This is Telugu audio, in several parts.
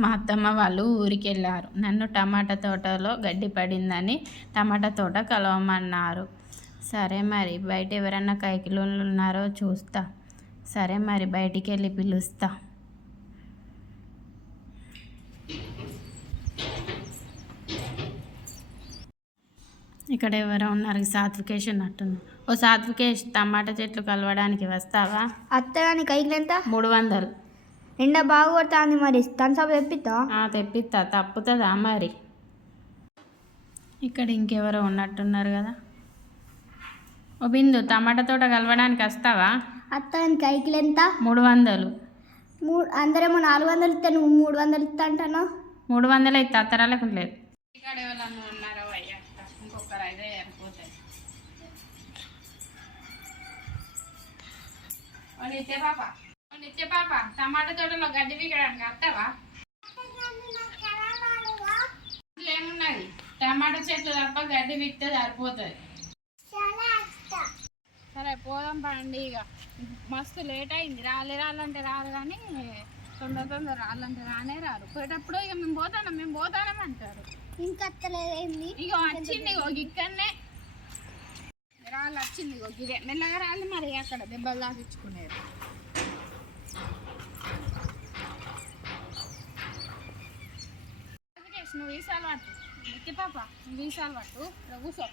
మా అత్తమ్మ వాళ్ళు ఊరికి వెళ్ళారు. నన్ను టమాటా తోటలో గడ్డి పడిందని టమాటా తోట కలవమన్నారు. సరే మరి బయట ఎవరన్నా కైకిలోళ్ళు ఉన్నారో చూస్తా. సరే మరి బయటికి వెళ్ళి పిలుస్తా. ఇక్కడ ఎవరో ఉన్నారు, సాత్వికేష్ ఉన్నట్టుంది. ఓ సాత్వికేష్, టమాటా చెట్లు కలవడానికి వస్తావా? అత్తగాని కైకిలు ఎంత? 300. ఎండ బాగా కొడుతుంది, మరి తనసాపు తెప్పిస్తా. తెప్పిస్తా, తప్పుతుందా మరి? ఇక్కడ ఇంకెవరో ఉన్నట్టున్నారు కదా. ఓ బిందు, టమాటా తోట కలవడానికి వస్తావా? అత్తగాని కైకిలు ఎంత? 300. అందరేమో 400 ఇస్తా, నువ్వు 300 ఇస్తా అంటాను. 300 అయితే అత్తరాలకు లేదు. ఇక్కడ ఎవరన్నా ఉన్నారో అయ్యా, ఇంకొకరు అయితే సరిపోతాయి. నిత్య పాప టమాటా తోటలో గడ్డి పీకడానికి వస్తావా? ఏమున్నది, టమాటా చెట్లు తప్ప గడ్డి పీకితే సరిపోతుంది. సరే పోదాం పండి. ఇక మస్తు లేట్ అయింది. రాలంటే రారు, కానీ తొందర రాలంటే రానే రారు. పోయేటప్పుడు ఇక మేము పోతానమంటారు. ఇంకా అత్తలేదేంది? ఇక వచ్చింది ఇక్కడనే రాళ్ళు వచ్చింది. ఇదే మెల్లగా రాళ్ళు, మరి అక్కడ దెబ్బలు తాకించుకునేది. నువ్వు వీసాలు పట్టు, నిత్య పాప నువ్వు వీసాలు పట్టు. ఇక్కడ కూర్చో,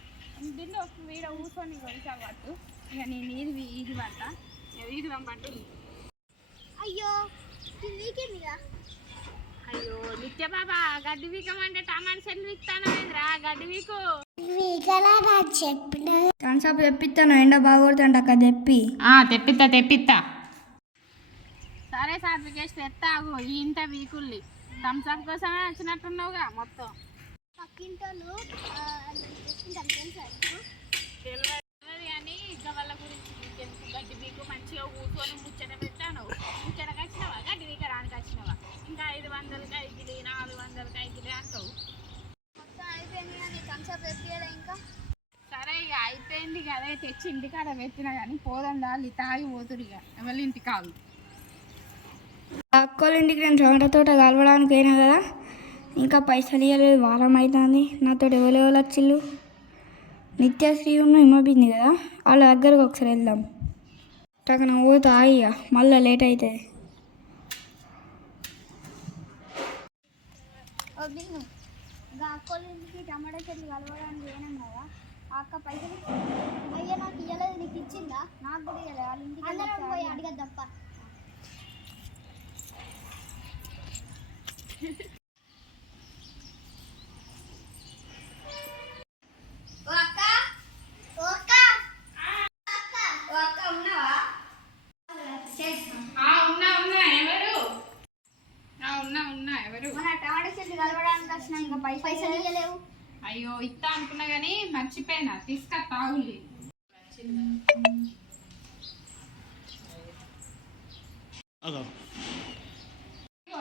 దీంట్లో వీడ కూర్చొని వీసాలు పట్టు. ఇక నేను ఇది పట్ట, ఇది పట్టు. అయ్యో వీకెండ్గా. అయ్యో నిత్య పాప, గడ్డి వీకమంటే టమాటా చెట్లు ఇస్తానరా? గడ్డి వీకు తనసాపు తెప్పిస్తాను. ఎండ బాగా కొడుతుంట అక్క, తెప్పిస్తా. సరే సాత్వికేష్, తెస్తాగు. ఇంత వీకుల్ని థమ్స్అప్ కోసమే వచ్చినట్టున్నావుగా. మొత్తం పక్కింటోళ్ళు తెలియదు కానీ ఇంకా వాళ్ళ గురించి నీకెందుకు? గడ్డి వీకు మంచిగా కూర్చొని ముచ్చట పెట్టాను. ముచ్చటకి వచ్చినావా? గడ్డి వీకరానికి వచ్చినావా? ఇంకా 500 కైకిలి 400 కైకిలి అంటావు. మొత్తం అయిపోయింది కానీ థమ్స్అప్ తెప్పియలే ఇంకా. సరే ఇక అయిపోయింది కదా, తెచ్చి ఇంటికాడ పెట్టినా కానీ పోదాం దాన్ని తాగి పోతురు. ఇక ఎవరి ఇంటి కాదు. అక్కోళ్ళ ఇంటికి నేను టమాటా తోట కలవడానికి అయినా కదా, ఇంకా పైసలు ఇవ్వలేదు. వారం అవుతుంది. నాతో ఎవరు వచ్చిళ్ళు? నిత్యశ్రీ ఉన్న హిమబింది కదా, వాళ్ళ దగ్గరకు ఒకసారి వెళ్దాం. టక్కన పోతా ఇక, మళ్ళీ లేట్ అవుతుంది. అక్కోళ్ళ ఇంటికి టమాటా చెట్లు కలవడానికి పోయినాం కదా, అక్క పైసలు అయ్యా నాకు ఇవ్వలేదు. నీకు ఇచ్చిందా? నాకు కూడా ఇవ్వలేదు. వాళ్ళ ఇంటికి పోయి అడిగద్దప్ప. పైసలు ఇవ్వలేవు. అయ్యో ఇస్తా అనుకున్నా కానీ మర్చిపోయినా, తీసుకా తాగులి.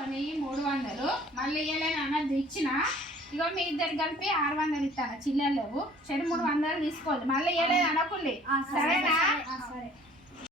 300 మళ్ళీ ఇవ్వలేను అన్నది ఇచ్చిన. ఇగో మీ ఇద్దరు కలిపి 600 ఇస్తాను. చిల్లర లేవు. 300 తీసుకోవాలి. మళ్ళీ ఇవ్వలేదు అనకుల్లి, సరేనా? సరే.